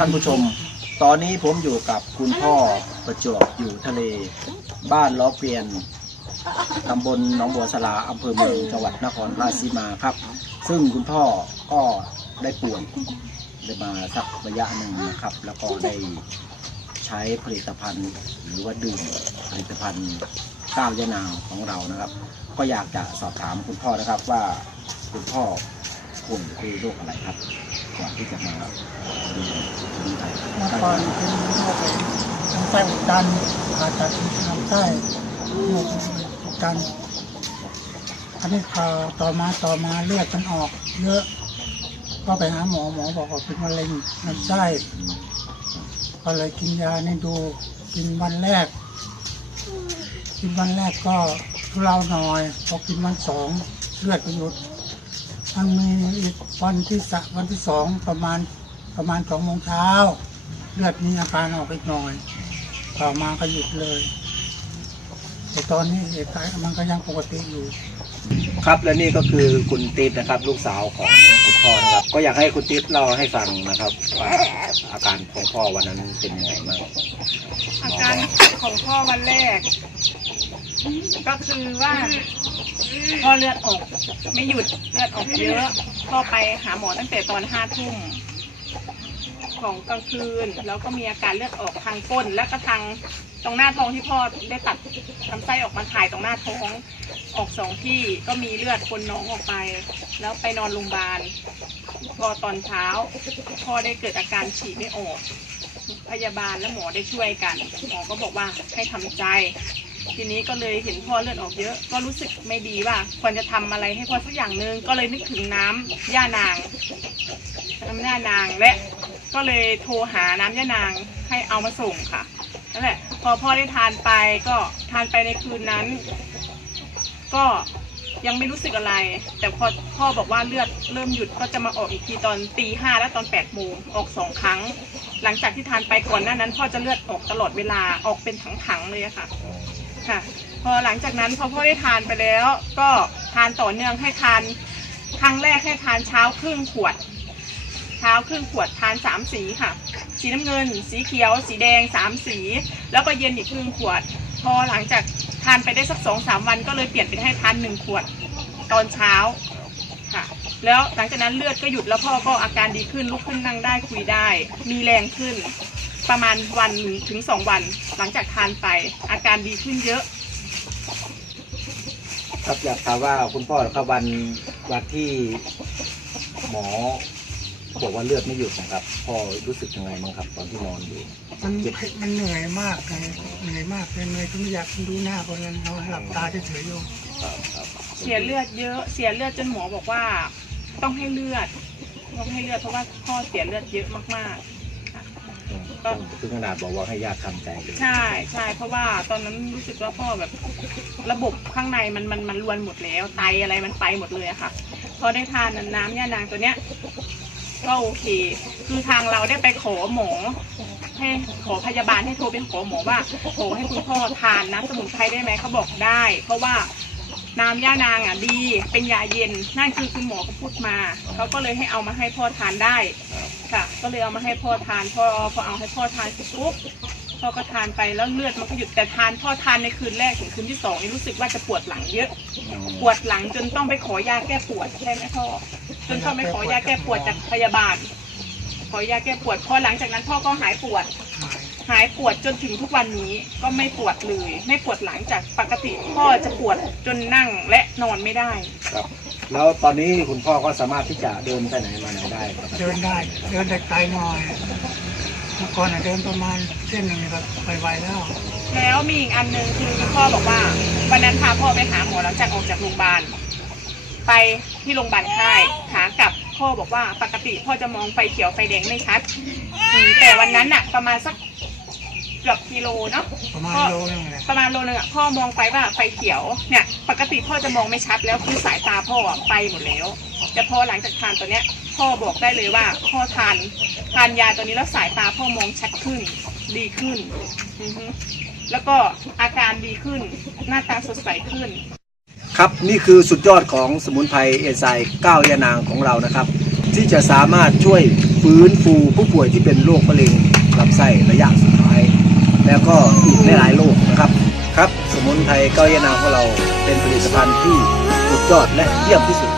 ท่านผู้ชมตอนนี้ผมอยู่กับคุณพ่อประจวบอยู่ทะเลบ้านล้อเกวียนตำบลหนองบัวสลาอำเภอเมืองจังหวัดนครราชสีมาครับซึ่งคุณพ่อก็ได้ป่วยได้มาสักระยะหนึ่งนะครับแล้วก็ได้ใช้ผลิตภัณฑ์หรือว่าดื่มผลิตภัณฑ์ก้าวยะนางของเรานะครับก็อยากจะสอบถามคุณพ่อนะครับว่าคุณพ่อป่วยเป็นโรคอะไรครับก่อนที่จะมาดูที่ไทย เมื่อก่อนเป็นโรคลำไส้อุดตันผ่าตัดลำไส้โรคอุดตันอันนี้พอต่อมาเลือดมันออกเยอะก็ไปหาหมอบอกว่าเป็นมะเร็งลำไส้ก็เลยกินยานี่ดูกินวันแรกก็ทุเลาหน่อยพอกินวันสองเลือดก็หยุดมันมีอีกวันที่สองประมาณ2 โมงเช้าเลือดมีอาการออกอีกหน่อยต่อมาก็หยุดเลยแต่ตอนนี้เอกมันก็ยังปกติอยู่ครับและนี่ก็คือคุณติ๊บนะครับลูกสาวของคุณพ่อนะครับก็อยากให้คุณติ๊บเล่าให้ฟังนะครับว่าอาการของพ่อวันนั้นเป็นยังไงบ้างอาการของพ่อวันแรกก็คือว่าพ่อเลือดออกไม่หยุดเลือดออกเยอะพ่อไปหาหมอตั้งแต่ตอน5 ทุ่มของกลางคืนแล้วก็มีอาการเลือดออกทางก้นและก็ทางตรงหน้าท้องที่พ่อได้ตัดลำไส้ออกมาถ่ายตรงหน้าท้องออก2 ที่ก็มีเลือดคนน้องออกไปแล้วไปนอนโรงพยาบาลพอตอนเช้าพ่อได้เกิดอาการฉี่ไม่ออกพยาบาลและหมอได้ช่วยกันหมอก็บอกว่าให้ทำใจทีนี้ก็เลยเห็นพ่อเลือดออกเยอะก็รู้สึกไม่ดีว่าควรจะทำอะไรให้พ่อสักอย่างหนึ่งก็เลยนึกถึงน้ำย่านางและก็เลยโทรหาน้ำย่านางให้เอามาส่งค่ะนั่นแหละพอพ่อได้ทานไปก็ทานไปในคืนนั้นก็ยังไม่รู้สึกอะไรแต่พอพ่อบอกว่าเลือดเริ่มหยุดก็จะมาออกอีกทีตอนตี 5และตอน8 โมงออก2 ครั้งหลังจากที่ทานไปก่อนหน้านั้นพ่อจะเลือดออกตลอดเวลาออกเป็นถังๆเลยค่ะพอหลังจากนั้นพอพ่อได้ทานไปแล้วก็ทานต่อเนื่องให้ทานครั้งแรกให้ทานเช้าครึ่งขวดทาน3 สีค่ะสีน้ำเงินสีเขียวสีแดง3 สีแล้วก็เย็นอีกครึ่งขวดพอหลังจากทานไปได้สัก2-3 วันก็เลยเปลี่ยนเป็นให้ทาน1 ขวดตอนเช้าค่ะแล้วหลังจากนั้นเลือดก็หยุดแล้วพ่อก็อาการดีขึ้นลุกขึ้นนั่งได้คุยได้มีแรงขึ้นประมาณ1 ถึง 2 วันหลังจากทานไปอาการดีขึ้นเยอะครับอยากถามว่าคุณพ่อครับวันที่หมอบอกว่าเลือดไม่หยุดนะครับพ่อรู้สึกยังไงบ้างครับตอนที่นอนอยู่มันเหนื่อยมากเลยเหนื่อยจนไม่อยากดูหน้าคนนั้นเราหลับตาเฉยๆอยู่เสียเลือดเยอะเสียเลือดจนหมอบอกว่าต้องให้เลือดเพราะว่าพ่อเสียเลือดเยอะมากๆก็ถึงขนาดบอกว่าให้ญาติทำใจเลยใช่เพราะว่าตอนนั้นรู้สึกว่าพ่อแบบระบบข้างในมันรวนหมดแล้วไตอะไรมันไปหมดเลยอะค่ะพอได้ทานน้ำย่านางตัวเนี้ยก็โอเคคือทางเราได้ไปขอหมอให้ขอพยาบาลให้โทรไปขอหมอว่าขอให้คุณพ่อทานน้ำสมุนไพรได้ไหมเขาบอกได้เพราะว่าน้ำย่านางดีเป็นยาเย็นนั่นคือคุณหมอเขาพูดมาเขาก็เลยให้เอามาให้พ่อทานได้ค่ะก็เลยเอามาให้พ่อทานพอเอาให้พ่อทานปุ๊บพ่อก็ทานไปแล้วเลือดมันก็หยุดแต่พ่อทานในคืนแรกถึงคืนที่2นี่รู้สึกว่าจะปวดหลังเยอะปวดหลังจนต้องไปขอยาแก้ปวดใช่ไหมพ่อจนต้องไปขอยาแก้ปวดจากพยาบาลขอยาแก้ปวดพอหลังจากนั้นพ่อก็หายปวดจนถึงทุกวันนี้ก็ไม่ปวดเลยไม่ปวดหลังจากปกติพ่อจะปวดจนนั่งและนอนไม่ได้ครับแล้วตอนนี้คุณพ่อก็สามารถที่จะเดินไปไหนมาไหนได้เดินได้ไกลหน่อยเมื่อก่อนเดินประมาณเส้นหนึ่งแบบไวๆแล้วมีอีกอันนึงคือพ่อบอกว่าวันนั้นพาพ่อไปหาหมอหลังจากออกจากโรงพยาบาลไปที่โรงพยาบาลค่ายขากลับพ่อบอกว่าปกติพ่อจะมองไฟเขียวไฟแดงไม่ชัดแต่วันนั้นน่ะประมาณสักเกือบกิโลเนาะประมาณโลนึงอ่ะพ่อมองไปว่าไฟเขียวเนี่ยปกติพ่อจะมองไม่ชัดแล้วคือสายตาพ่อไปหมดแล้วแต่พอหลังจากทานตัวเนี้ยพ่อบอกได้เลยว่าพ่อทานยาตัวนี้แล้วสายตาพ่อมองชัดขึ้นดีขึ้นแล้วก็อาการดีขึ้นหน้าตาสดใสขึ้นครับนี่คือสุดยอดของสมุนไพรเอนไซม์ก้าวยะนางของเรานะครับที่จะสามารถช่วย ฟื้นฟูผู้ป่วยที่เป็นโรคมะเร็งลำไส้ระยะสุดท้ายแล้วก็อีกหลายๆโรคนะครับครับสมุนไพรเก้ายะนางของเราเป็นผลิตภัณฑ์ที่สุดยอดและเยี่ยมที่สุด